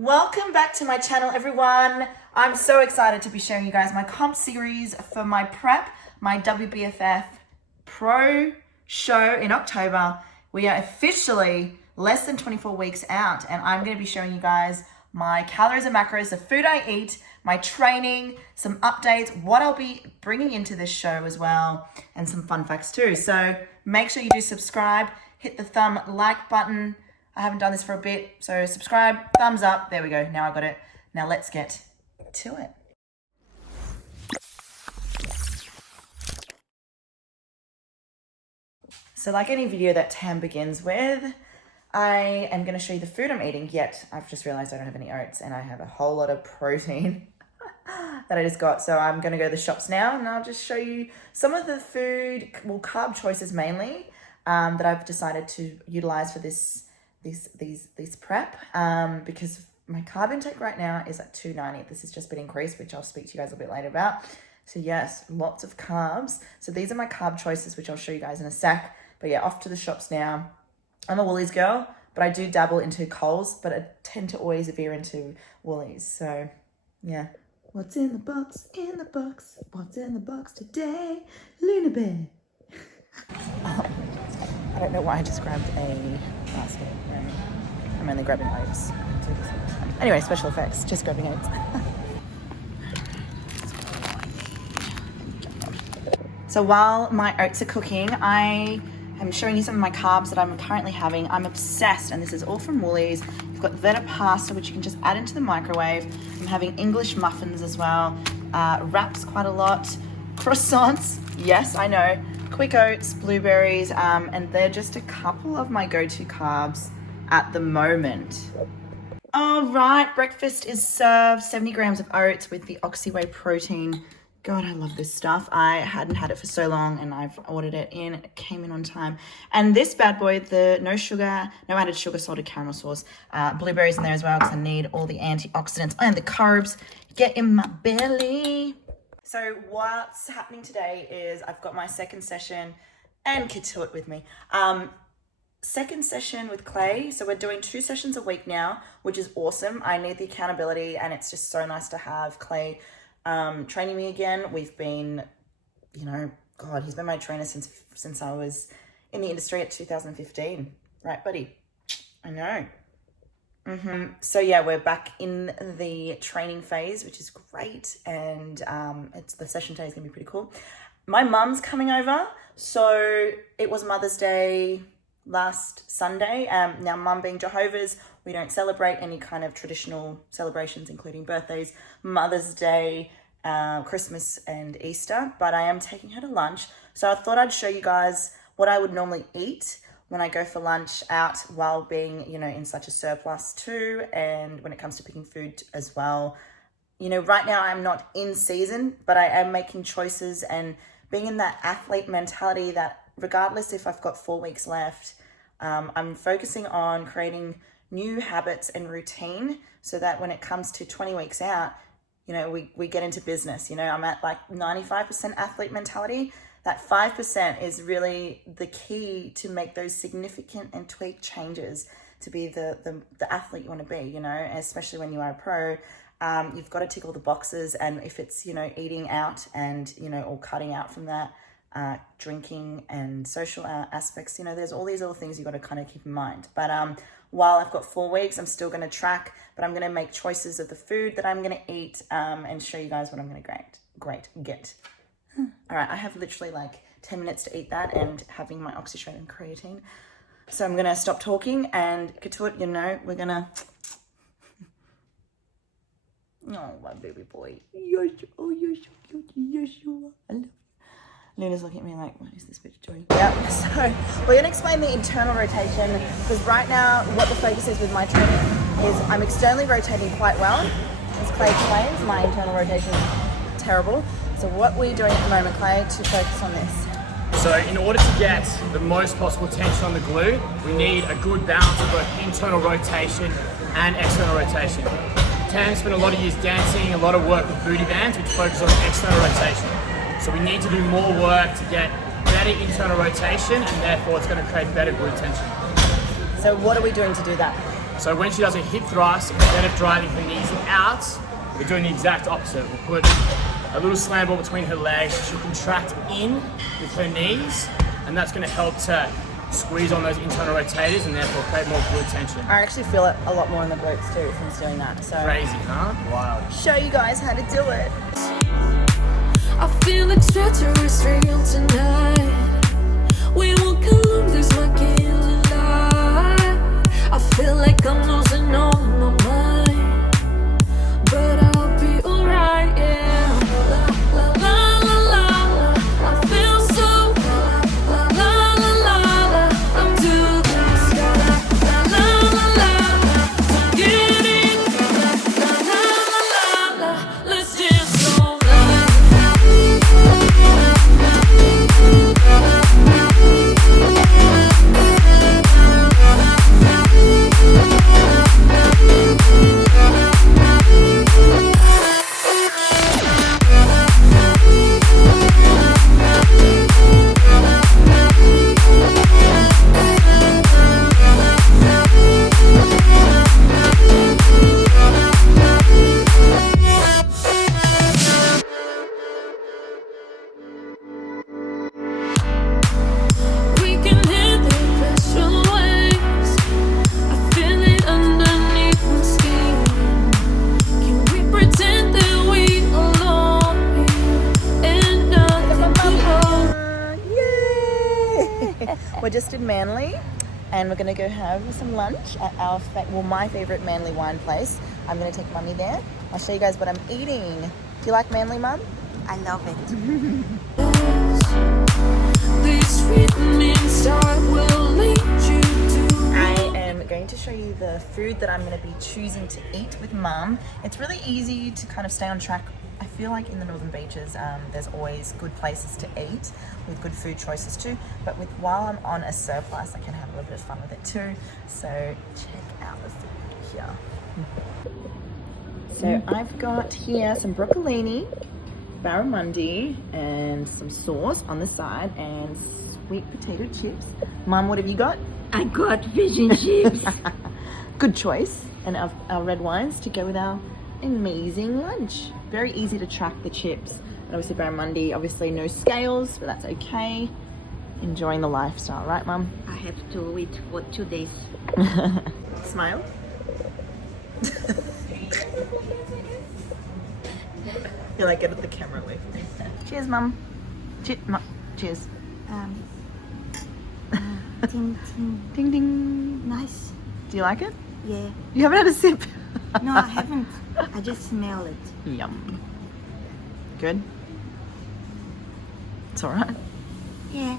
Welcome back to my channel, everyone. I'm so excited to be sharing you guys my comp series for my prep, my WBFF Pro show in October. We are officially less than 24 weeks out, and I'm going to be showing you guys my calories and macros, the food I eat, my training, some updates, what I'll be bringing into this show as well, and some fun facts too. So make sure you do subscribe, hit the like button. I haven't done this for a bit, so subscribe, thumbs up. There we go. Now I got it. Now let's get to it. So like any video that Tam begins with, I am going to show you the food I'm eating, yet I've just realized I don't have any oats and I have a whole lot of protein that I just got. So I'm going to go to the shops now and I'll just show you some of the food, well, carb choices mainly, that I've decided to utilize for this prep, because my carb intake right now is at 290. This has just been increased, which I'll speak to you guys a bit later about. So yes, lots of carbs. So these are my carb choices, which I'll show you guys in a sec. But yeah, off to the shops now. I'm a Woolies girl, but I do dabble into Coles, but I tend to always veer into Woolies. So yeah. What's in the box? In the box. What's in the box today? Luna Bear. I don't know why I just grabbed a basket. I'm only grabbing oats. Anyway, special effects, just grabbing oats. So while my oats are cooking, I am showing you some of my carbs that I'm currently having. I'm obsessed, and this is all from Woolies. You've got Veta pasta, which you can just add into the microwave. I'm having English muffins as well, wraps quite a lot, croissants, yes, I know, quick oats, blueberries, and they're just a couple of my go-to carbs at the moment. All right, breakfast is served. 70 grams of oats with the Oxywhey protein. God, I love this stuff. I hadn't had it for so long and I've ordered it in. It came in on time. And this bad boy, the no sugar, no added sugar, salted caramel sauce. Blueberries in there as well because I need all the antioxidants and the carbs get in my belly. So what's happening today is I've got my second session and Kitut with me. Second session with Clay. So we're doing 2 sessions a week now, which is awesome. I need the accountability and it's just so nice to have Clay training me again. We've been, God, he's been my trainer since I was in the industry at 2015. Right, buddy? I know. So yeah, we're back in the training phase, which is great, and the session today is gonna be pretty cool. My mum's coming over, so it was Mother's Day last Sunday. Now, Mum being Jehovah's, we don't celebrate any kind of traditional celebrations, including birthdays, Mother's Day, Christmas, and Easter. But I am taking her to lunch, so I thought I'd show you guys what I would normally eat when I go for lunch out while being, in such a surplus too. And when it comes to picking food as well, right now I'm not in season, but I am making choices and being in that athlete mentality that regardless if I've got 4 weeks left, I'm focusing on creating new habits and routine so that when it comes to 20 weeks out, we get into business. I'm at like 95% athlete mentality. That 5% is really the key to make those significant and tweak changes to be the athlete you want to be, especially when you are a pro. You've got to tick all the boxes. And if it's, eating out and, or cutting out from that, drinking and social aspects, there's all these little things you've got to kind of keep in mind. But while I've got 4 weeks, I'm still going to track, but I'm going to make choices of the food that I'm going to eat and show you guys what I'm going to get. All right, I have literally like 10 minutes to eat that and having my oxygen and creatine. So I'm going to stop talking and get to it. We're going to... Oh, my baby boy. Yes, oh, you're so cute. Yes, you are. I love you. Luna's looking at me like, what is this bitch doing? Yeah, so we're going to explain the internal rotation because right now what the focus is with my training is I'm externally rotating quite well. As Clay claims, my internal rotation is terrible. So what we're doing at the moment, Clay, to focus on this? So in order to get the most possible tension on the glute, we need a good balance of both internal rotation and external rotation. Tam spent a lot of years dancing, a lot of work with booty bands, which focus on external rotation. So we need to do more work to get better internal rotation, and therefore it's going to create better glute tension. So what are we doing to do that? So when she does a hip thrust, instead of driving her knees out, we're doing the exact opposite. We'll put a little slam ball between her legs. She'll contract in with her knees, and that's going to help to squeeze on those internal rotators and therefore create more glute tension. I actually feel it a lot more in the glutes too since doing that. So Crazy, huh? Wild. show you guys how to do it. I feel extraterrestrial tonight. We walk along this Magellan line. I feel like I'm losing all my mind, but I'll be alright, yeah. La la la la la. I feel so la la la la la. I'm too close. La la la la la. I'm getting la la la la la. Let's dance all night. We can hit the pressure waves. I feel it underneath my skin. Can we pretend that we alone and nothing could hold? Yay! We're just in Manly and we're gonna go have some lunch at our, my favorite Manly wine place. I'm gonna take Mummy there. I'll show you guys what I'm eating. Do you like Manly, Mum? I love it. This written inside will lead you to. I am going to show you the food that I'm going to be choosing to eat with Mum. It's really easy to kind of stay on track. I feel like in the Northern Beaches, there's always good places to eat with good food choices too. But while I'm on a surplus, I can have a little bit of fun with it too. So check out the food here. So I've got here some broccolini, barramundi, and some sauce on the side, and sweet potato chips. Mum, what have you got? I got fish and chips. Good choice. And our red wines to go with our amazing lunch. Very easy to track the chips. And obviously barramundi, obviously no scales, but that's okay. Enjoying the lifestyle, right, Mum? I have to wait for 2 days. Smile. You're like, get at the camera away from me. Cheers, Mum. Cheers. Ting, ting. Ding ding. Nice. Do you like it? Yeah. You haven't had a sip? No, I haven't. I just smell it. Yum. Good? It's alright. Yeah.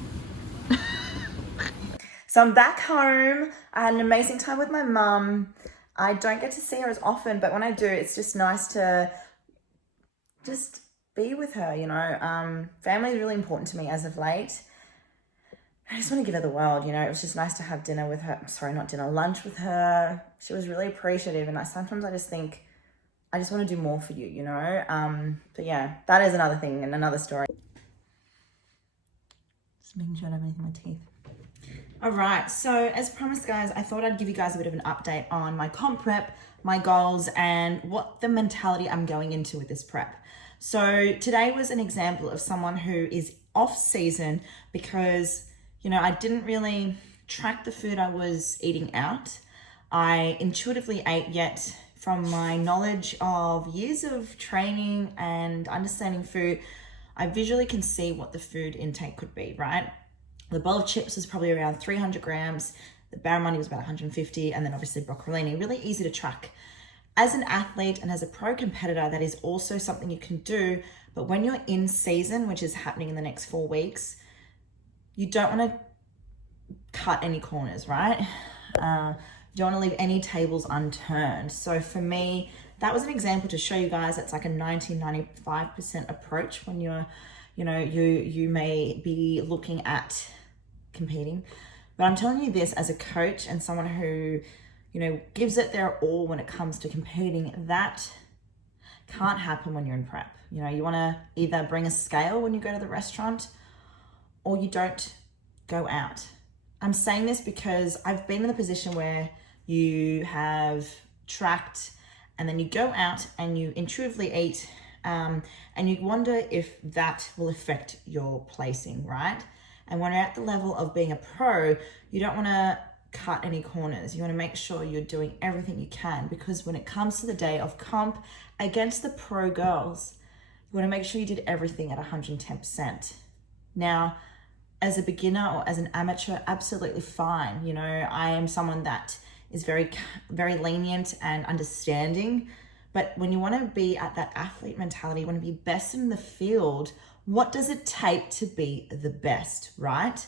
So I'm back home. I had an amazing time with my mum. I don't get to see her as often, but when I do, it's just nice to just be with her, you know. Family is really important to me as of late. I just want to give her the world, you know. It was just nice to have dinner with her. Sorry, not dinner, lunch with her. She was really appreciative, and sometimes I just think, I just want to do more for you, you know. But yeah, that is another thing and another story. Just making sure I don't have anything in my teeth. All right, so as promised, guys, I thought I'd give you guys a bit of an update on my comp prep, my goals, and what the mentality I'm going into with this prep. So today was an example of someone who is off season because, you know, I didn't really track the food I was eating out. I intuitively ate, yet from my knowledge of years of training and understanding food, I visually can see what the food intake could be, right? The bowl of chips was probably around 300 grams. The barramundi was about 150, and then obviously broccolini, really easy to track. As an athlete and as a pro competitor, that is also something you can do. But when you're in season, which is happening in the next 4 weeks, you don't want to cut any corners, right? You don't want to leave any tables unturned. So for me, that was an example to show you guys that's like a 90-95% approach when you're, you know, you may be looking at competing. But I'm telling you this as a coach and someone who, you know, gives it their all when it comes to competing. That can't happen when you're in prep. You know, you want to either bring a scale when you go to the restaurant or you don't go out. I'm saying this because I've been in the position where you have tracked, and then you go out and you intuitively eat, and you wonder if that will affect your placing, right? And when you're at the level of being a pro, you don't want to cut any corners. You want to make sure you're doing everything you can, because when it comes to the day of comp against the pro girls, you want to make sure you did everything at 110%. Now, as a beginner or as an amateur, absolutely fine. You know, I am someone that is very, very lenient and understanding. But when you want to be at that athlete mentality, you want to be best in the field, what does it take to be the best, right?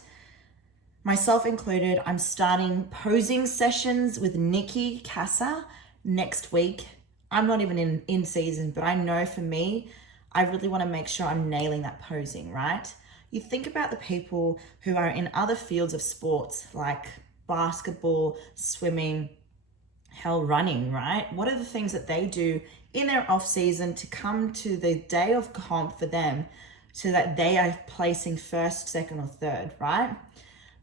Myself included, I'm starting posing sessions with Nikki Casa next week. I'm not even in season, but I know for me, I really want to make sure I'm nailing that posing, right? You think about the people who are in other fields of sports like basketball, swimming, hell, running, right? What are the things that they do in their off season to come to the day of comp for them so that they are placing first, second, or third, right?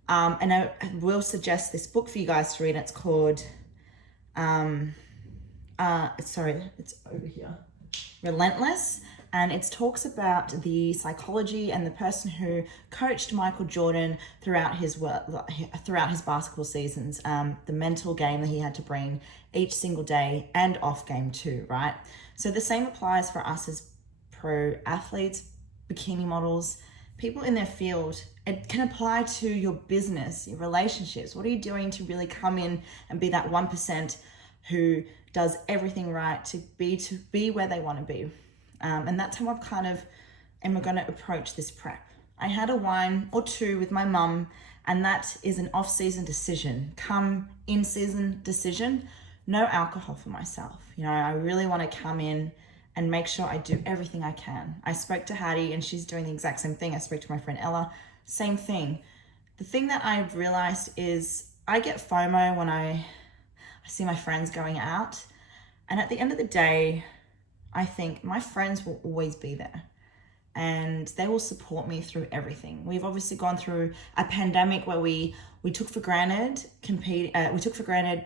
And I will suggest this book for you guys to read. It's called, it's over here, Relentless. And it talks about the psychology and the person who coached Michael Jordan throughout his basketball seasons, the mental game that he had to bring each single day and off game too, right? So the same applies for us as pro athletes, bikini models, people in their field. It can apply to your business, your relationships. What are you doing to really come in and be that 1% who does everything right to be where they want to be? And that's how I've kind of am going to approach this prep. I had a wine or two with my mum, and that is an off-season decision. Come in-season decision, no alcohol for myself. You know, I really want to come in and make sure I do everything I can. I spoke to Hattie and she's doing the exact same thing. I spoke to my friend Ella, same thing. The thing that I've realized is I get FOMO when I see my friends going out. And at the end of the day, I think my friends will always be there and they will support me through everything. We've obviously gone through a pandemic where we took for granted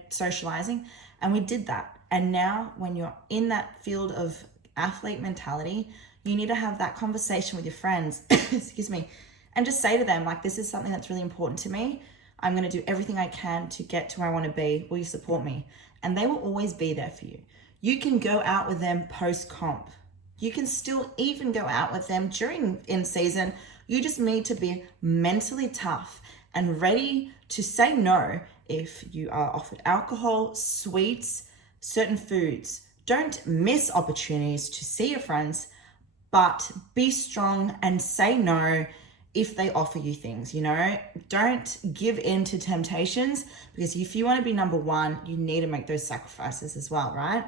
socializing, and we did that. And now when you're in that field of athlete mentality, you need to have that conversation with your friends, excuse me, and just say to them, like, this is something that's really important to me. I'm going to do everything I can to get to where I want to be. Will you support me? And they will always be there for you. You can go out with them post-comp. You can still even go out with them during in-season. You just need to be mentally tough and ready to say no if you are offered alcohol, sweets, certain foods. Don't miss opportunities to see your friends, but be strong and say no if they offer you things, you know? Don't give in to temptations, because if you want to be number one, you need to make those sacrifices as well, right?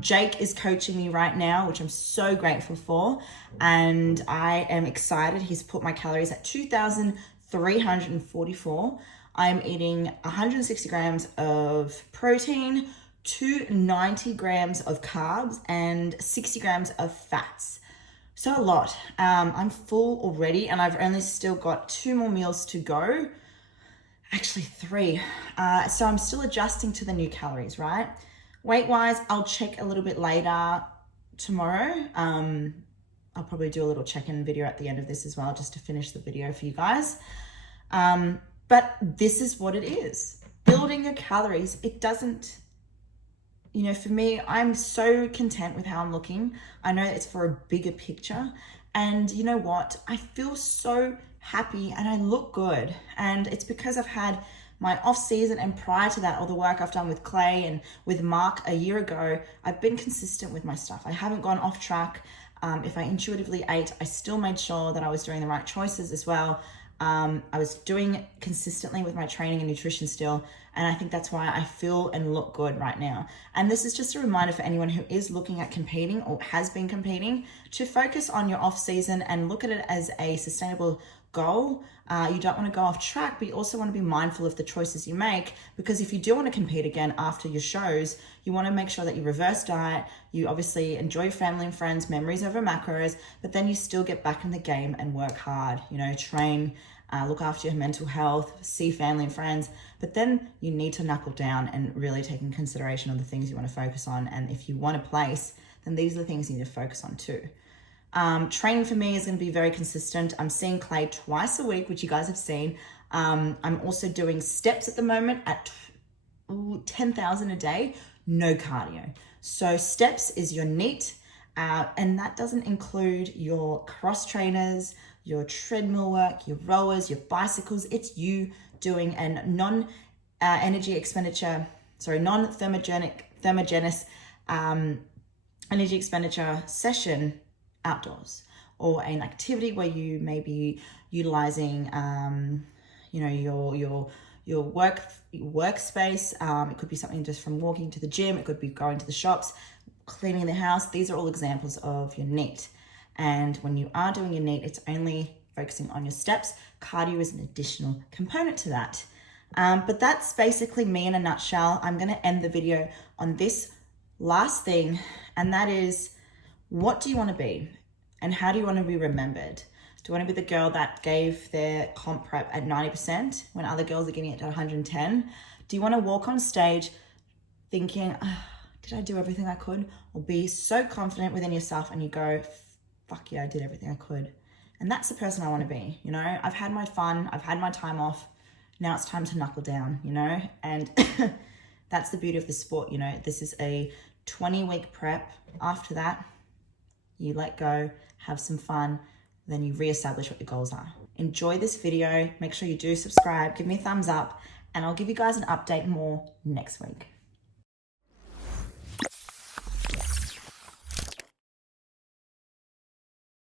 Jake is coaching me right now, which I'm so grateful for. And I am excited. He's put my calories at 2,344. I'm eating 160 grams of protein, 290 grams of carbs, and 60 grams of fats. So a lot. I'm full already, and I've only still got 2 more meals to go. Actually 3. So I'm still adjusting to the new calories, right? Weight-wise, I'll check a little bit later tomorrow. I'll probably do a little check-in video at the end of this as well, just to finish the video for you guys. But this is what it is. Building your calories, it doesn't, you know, for me, I'm so content with how I'm looking. I know it's for a bigger picture. And you know what? I feel so happy and I look good. And it's because I've had my off season, and prior to that, all the work I've done with Clay and with Mark a year ago, I've been consistent with my stuff. I haven't gone off track. If I intuitively ate, I still made sure that I was doing the right choices as well. I was doing it consistently with my training and nutrition still. And I think that's why I feel and look good right now. And this is just a reminder for anyone who is looking at competing or has been competing to focus on your off season and look at it as a sustainable goal. You don't want to go off track, but you also want to be mindful of the choices you make, because if you do want to compete again after your shows, you want to make sure that you reverse diet, you obviously enjoy your family and friends, memories over macros, but then you still get back in the game and work hard, you know, train look after your mental health, see family and friends, but then you need to knuckle down and really take in consideration of the things you want to focus on. And if you want a place, then these are the things you need to focus on too. Training for me is going to be very consistent. I'm seeing Clay twice a week, which you guys have seen. I'm also doing steps at the moment at 10,000 a day, no cardio. So steps is your NEAT, and that doesn't include your cross trainers, your treadmill work, your rowers, your bicycles. It's you doing a non-thermogeneous energy expenditure session outdoors, or an activity where you may be utilizing your workspace. It could be something just from walking to the gym, it could be going to the shops, cleaning the house. These are all examples of your NEAT. And when you are doing your NEAT, it's only focusing on your steps. Cardio is an additional component to that. But that's basically me in a nutshell. I'm going to end the video on this last thing, and that is, what do you want to be? And how do you want to be remembered? Do you want to be the girl that gave their comp prep at 90% when other girls are giving it at 110? Do you want to walk on stage thinking, did I do everything I could? Or be so confident within yourself and you go, fuck yeah, I did everything I could. And that's the person I want to be, you know? I've had my fun, I've had my time off. Now it's time to knuckle down, you know? And that's the beauty of the sport, you know? This is a 20-week prep. After that, you let go, have some fun, then you reestablish what your goals are. Enjoy this video. Make sure you do subscribe, give me a thumbs up, and I'll give you guys an update more next week.